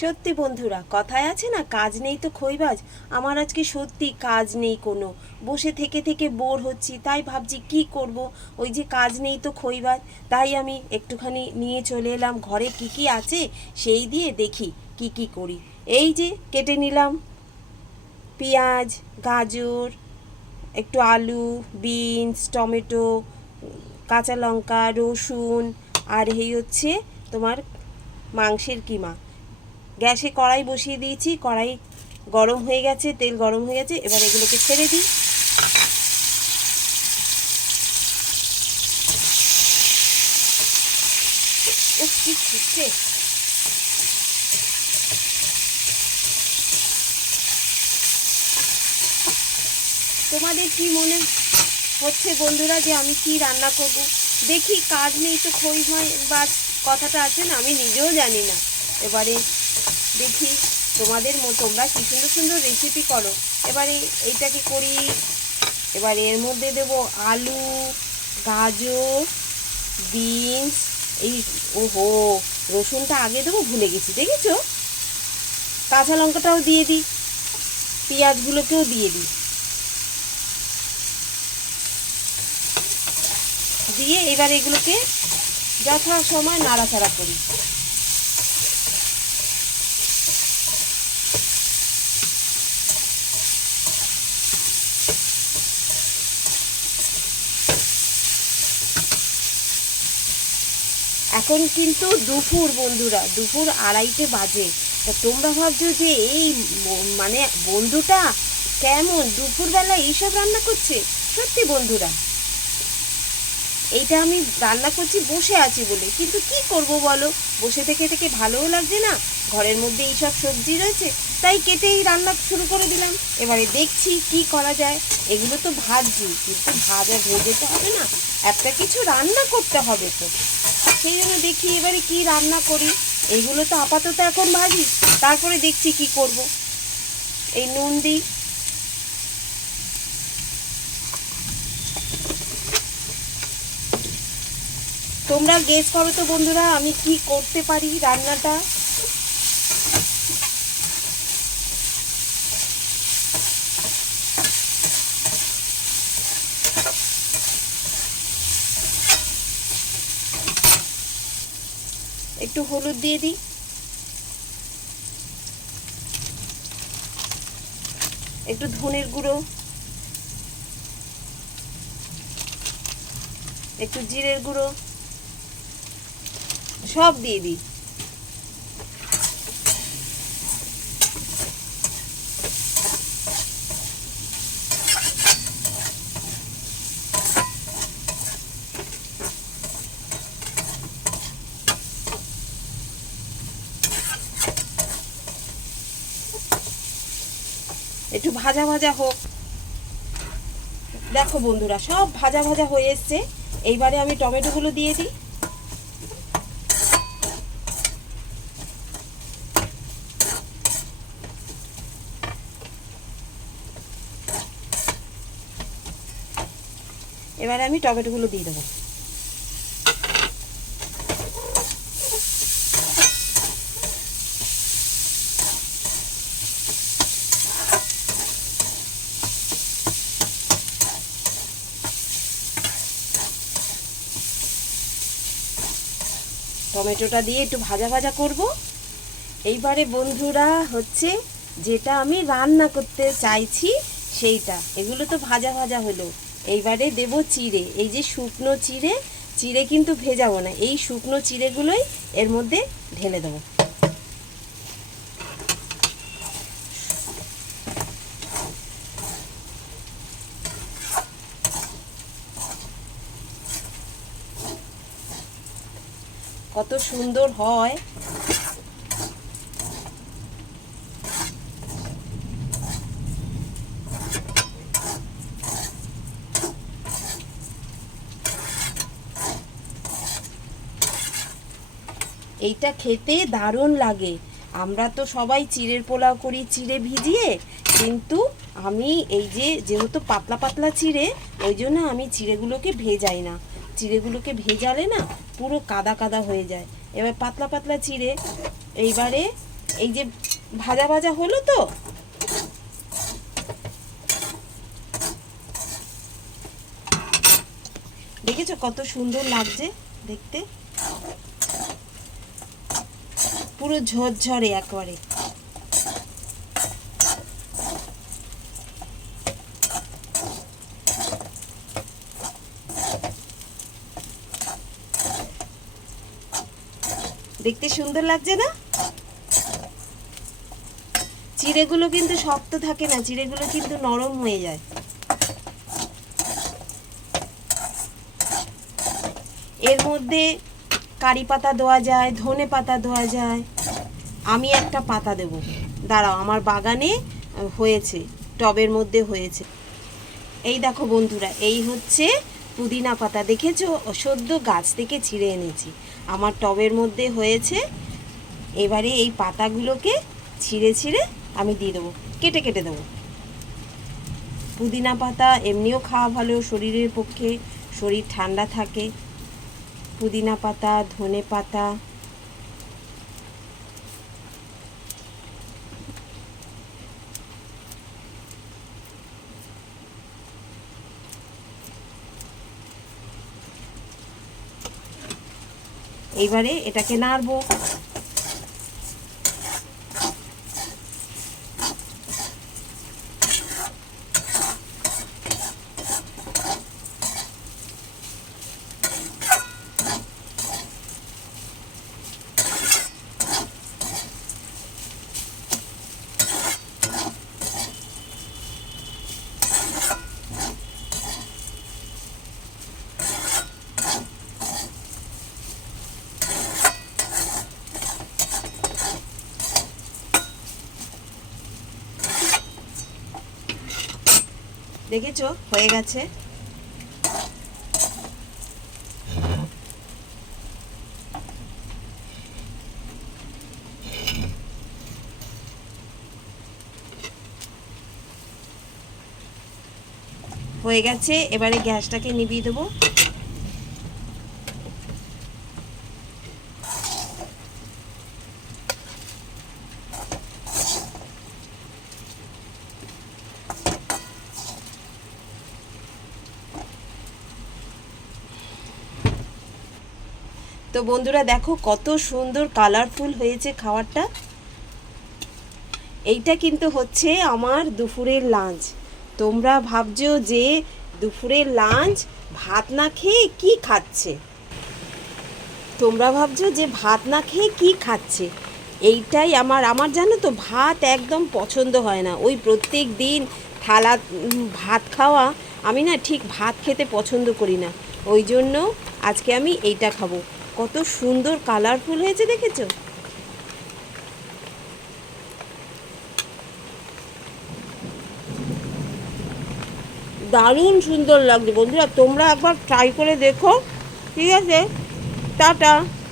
সত্যি বন্ধুরা, কথায় আছে না, কাজ নেই তো খইবাজ। আমার আজকে সত্যি কাজ নেই কোনো, বসে থেকে থেকে বোর হচ্ছি, তাই ভাবছি কি করব। ওই যে কাজ নেই তো খইবাজ, তাই আমি একটুখানি নিয়ে চলে এলাম ঘরে কি কি আছে সেই দিয়ে দেখি কি কি করি। এই যে কেটে নিলাম পেঁয়াজ, গাজর, একটু আলু, বিনস, টমেটো, কাঁচা লঙ্কা, রসুন, আর এই হচ্ছে তোমার মাংসের কিমা। গ্যাসে কড়াই বসিয়ে দিয়েছি, কড়াই গরম হয়ে গেছে, তেল গরম হয়ে গেছে, এবার এগুলোকে ছেড়ে দিই। উফ কি ছুটছে! তোমাদের কি মনে হচ্ছে বন্ধুরা যে আমি কি রান্না করব? দেখি, কাজ নেই তো খই বাস কথাটা আছে না, আমি নিজেও জানি না। এবারে দেখি তোমরা কি সুন্দর সুন্দর রেসিপি করো। এবারে এইটাকে করি। এবার এর মধ্যে দেব আলু, গাজর, বিনস, এই ওহো, রসুনটা আগে দেবো, ভুলে গেছি, দেখেছো? কাঁচা লঙ্কাটাও দিয়ে দিই, পেঁয়াজগুলোকেও দিয়ে দিই, দিয়ে এবার এগুলোকে যথাসময় নাড়াচাড়া করি। এখন কিন্তু দুপুর বন্ধুরা, দুপুর 2:30 বাজে। তা তোমরা ভাবছো যে এই মানে বন্ধুটা কেমন দুপুরবেলা এইসব রান্না করছে। সত্যি বন্ধুরা, এইটা আমি রান্না করছি বসে আছি বলে, কিন্তু কি করব বলো, বসে থেকে থেকে ভালোও লাগছে না। ঘরের মধ্যে এইসব সবজি রয়েছে, তাই কেটেই রান্না শুরু করে দিলাম। এবারে দেখছি কি করা যায়। এগুলো তো ভাজছি, কিন্তু ভেজে তো হবে না, একটা কিছু রান্না করতে হবে তো। সেই জন্য দেখি এবারে কি রান্না করি। এইগুলো তো আপাতত এখন ভাজি, তারপরে দেখছি কি করব। এই নুন দিই। তোমরা গেস করো তো বন্ধুরা, আমি কি করতে পারি রান্নাটা। একটু হলুদ দিয়ে দিই, একটু ধনের গুঁড়ো, একটু জিরের গুঁড়ো, সব দিয়ে দিই। একটু ভাজা ভাজা হোক। দেখো বন্ধুরা, সব ভাজা ভাজা হয়ে এসছে। এইবারে আমি টমেটোগুলো দিয়ে দিই। এবারে আমি টমেটোগুলো দিয়ে দেবো। টমেটোটা দিয়ে একটু ভাজা ভাজা করব। এইবারে বন্ধুরা হচ্ছে যেটা আমি রান্না করতে চাইছি সেইটা। এগুলো তো ভাজা ভাজা হলো, এইবারে দেব চিড়ে। এই যে শুকনো চিড়ে, চিড়ে কিন্তু ভেজাবো না, এই শুকনো চিড়েগুলোই এর মধ্যে ঢেলে দেবো। কত সুন্দর হয়। এইটা খেতে দারুণ লাগে। আমরা তো সবাই চিড়ের পোলাও করি চিড়ে ভিজিয়ে, কিন্তু আমি এই যে যেহেতু পাতলা পাতলা চিড়ে, ওই জন্য আমি চিড়েগুলোকে ভেজাই না। চিড়েগুলোকে ভেজালে না পুরো কাদা কাদা হয়ে যায়। এবার পাতলা পাতলা চিড়ে, এইবারে এই যে ভাজা ভাজা হলো তো, দেখেছো কত সুন্দর লাগছে দেখতে, পুরো ঝরঝরে একবারে। দেখতে সুন্দর লাগছে না? চিড়েগুলো কিন্তু শক্ত থাকে না, চিড়েগুলো কিন্তু নরম হয়ে যায়। এর মধ্যে কারি পাতা দেওয়া যায়, ধনে পাতা দেওয়া যায়। আমি একটা পাতা দেব, দাঁড়াও, আমার বাগানে হয়েছে, টবের মধ্যে হয়েছে। এই দেখো বন্ধুরা, এই হচ্ছে পুদিনা পাতা, দেখেছো? সদ্য গাছ থেকে ছিঁড়ে এনেছি, আমার টবের মধ্যে হয়েছে। এবারে এই পাতাগুলোকে ছিঁড়ে ছিঁড়ে আমি দিয়ে দেবো, কেটে কেটে দেবো। পুদিনা পাতা এমনিও খাওয়া ভালো শরীরের পক্ষে, শরীর ঠান্ডা থাকে। পুদিনা পাতা, ধনে পাতা, এইবারে এটাকে নাড়বো। দেখেছো হয়ে গেছে। হয়ে গেছে, এবারে গ্যাসটাকে নিভিয়ে দেবো। তো বন্ধুরা দেখো কত সুন্দর কালারফুল হয়েছে খাবারটা। এইটা কিন্তু হচ্ছে আমার দুপুরের লাঞ্চ। তোমরা ভাবছো যে দুপুরের লাঞ্চ ভাত না খেয়ে কি খাচ্ছে, তোমরা ভাবছো যে ভাত না খেয়ে কি খাচ্ছে। এইটাই আমার জানো তো, ভাত একদম পছন্দ হয় না। ওই প্রত্যেক দিন থালা ভাত খাওয়া, আমি না ঠিক ভাত খেতে পছন্দ করি না। ওই জন্য আজকে আমি এইটা খাবো। কত সুন্দর কালারফুল হয়েছে দেখেছো? দারুণ সুন্দর লাগছে বন্ধুরা, তোমরা একবার ট্রাই করে দেখো। ঠিক আছে, টাটা।